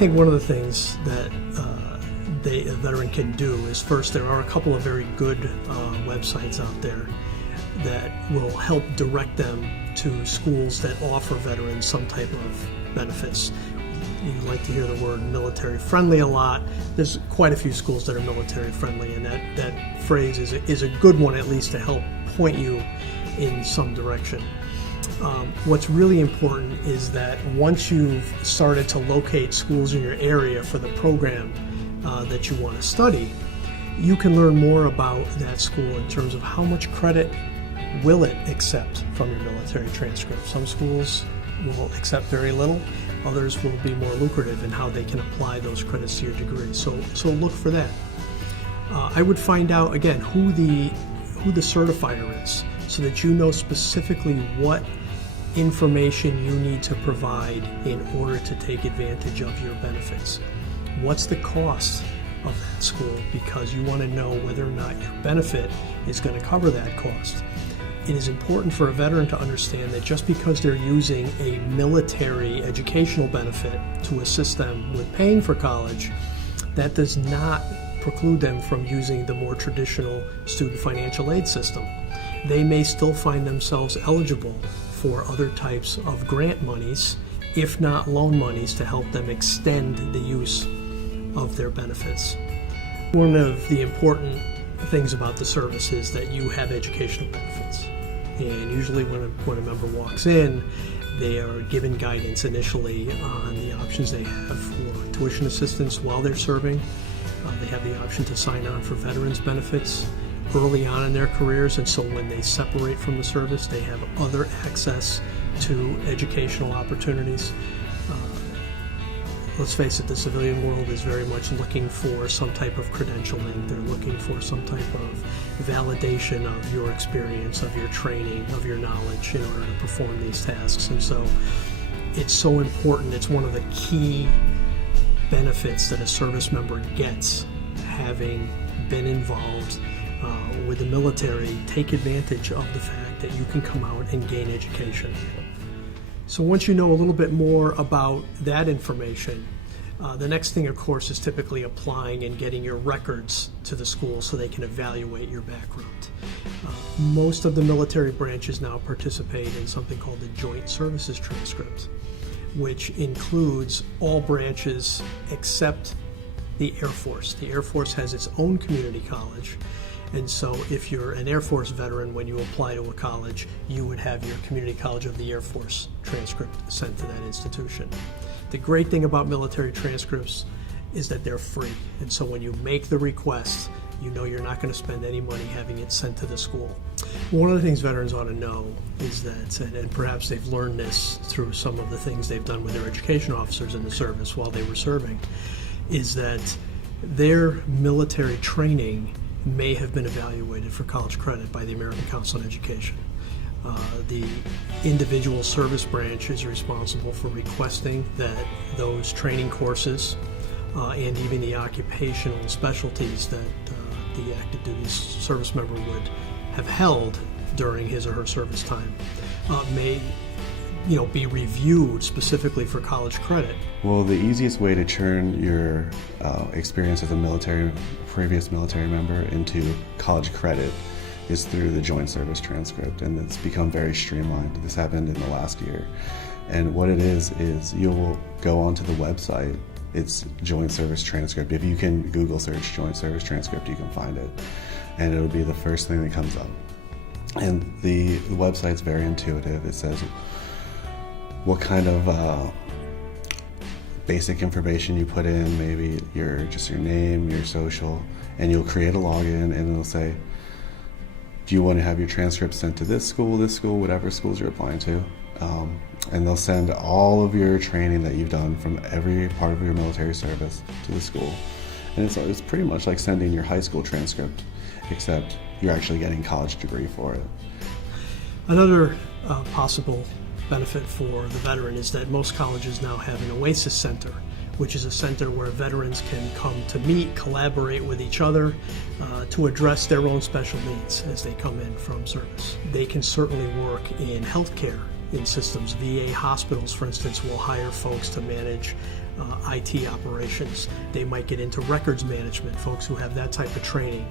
think one of the things that a veteran can do is, first, there are a couple of very good websites out there that will help direct them to schools that offer veterans some type of benefits. You like to hear the word military friendly a lot. There's quite a few schools that are military friendly, and that phrase is a good one, at least, to help point you in some direction. What's really important is that once you've started to locate schools in your area for the program that you want to study, you can learn more about that school in terms of how much credit will it accept from your military transcript. Some schools will accept very little, others will be more lucrative in how they can apply those credits to your degree. So look for that. I would find out, again, who the certifier is, so that you know specifically what information you need to provide in order to take advantage of your benefits. What's the cost of that school? Because you want to know whether or not your benefit is going to cover that cost. It is important for a veteran to understand that just because they're using a military educational benefit to assist them with paying for college, that does not preclude them from using the more traditional student financial aid system. They may still find themselves eligible for other types of grant monies, if not loan monies, to help them extend the use of their benefits. One of the important things about the service is that you have educational benefits. And usually when a member walks in, they are given guidance initially on the options they have for tuition assistance while they're serving. They have the option to sign on for veterans benefits early on in their careers, and so when they separate from the service, they have other access to educational opportunities. Let's face it, the civilian world is very much looking for some type of credentialing. They're looking for some type of validation of your experience, of your training, of your knowledge in order to perform these tasks. And so it's so important. It's one of the key benefits that a service member gets, having been involved with the military. Take advantage of the fact that you can come out and gain education. So once you know a little bit more about that information, the next thing, of course, is typically applying and getting your records to the school so they can evaluate your background. Most of the military branches now participate in something called the Joint Services Transcript, which includes all branches except the Air Force. The Air Force has its own community college, and so if you're an Air Force veteran, when you apply to a college, you would have your Community College of the Air Force transcript sent to that institution. The great thing about military transcripts is that they're free, and so when you make the request, you know you're not going to spend any money having it sent to the school. One of the things veterans ought to know is that, and perhaps they've learned this through some of the things they've done with their education officers in the service while they were serving, is that their military training may have been evaluated for college credit by the American Council on Education. The individual service branch is responsible for requesting that those training courses and even the occupational specialties that the active duty service member would have held during his or her service time may be reviewed specifically for college credit. Well, the easiest way to turn your experience as a previous military member into college credit is through the Joint Service Transcript, and it's become very streamlined. This happened in the last year. And what it is you'll go onto the website. It's Joint Service Transcript. If you can Google search Joint Service Transcript, you can find it. And it'll be the first thing that comes up. And the website's very intuitive. It says what kind of basic information you put in, maybe your name, your social, and you'll create a login, and it'll say, do you want to have your transcript sent to this school, whatever schools you're applying to? And they'll send all of your training that you've done from every part of your military service to the school. And it's pretty much like sending your high school transcript, except you're actually getting a college degree for it. Another possible benefit for the veteran is that most colleges now have an Oasis Center, which is a center where veterans can come to meet, collaborate with each other to address their own special needs as they come in from service. They can certainly work in healthcare in systems. VA hospitals, for instance, will hire folks to manage IT operations. They might get into records management, folks who have that type of training.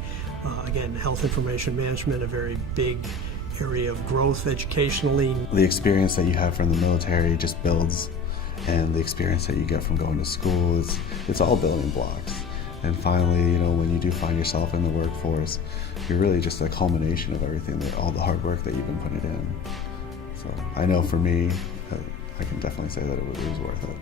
Again, health information management, a very big area of growth educationally. The experience that you have from the military just builds, and the experience that you get from going to school, it's all building blocks. And finally, when you do find yourself in the workforce, you're really just a culmination of everything, all the hard work that you've been putting in. So I know for me, I can definitely say that it was worth it.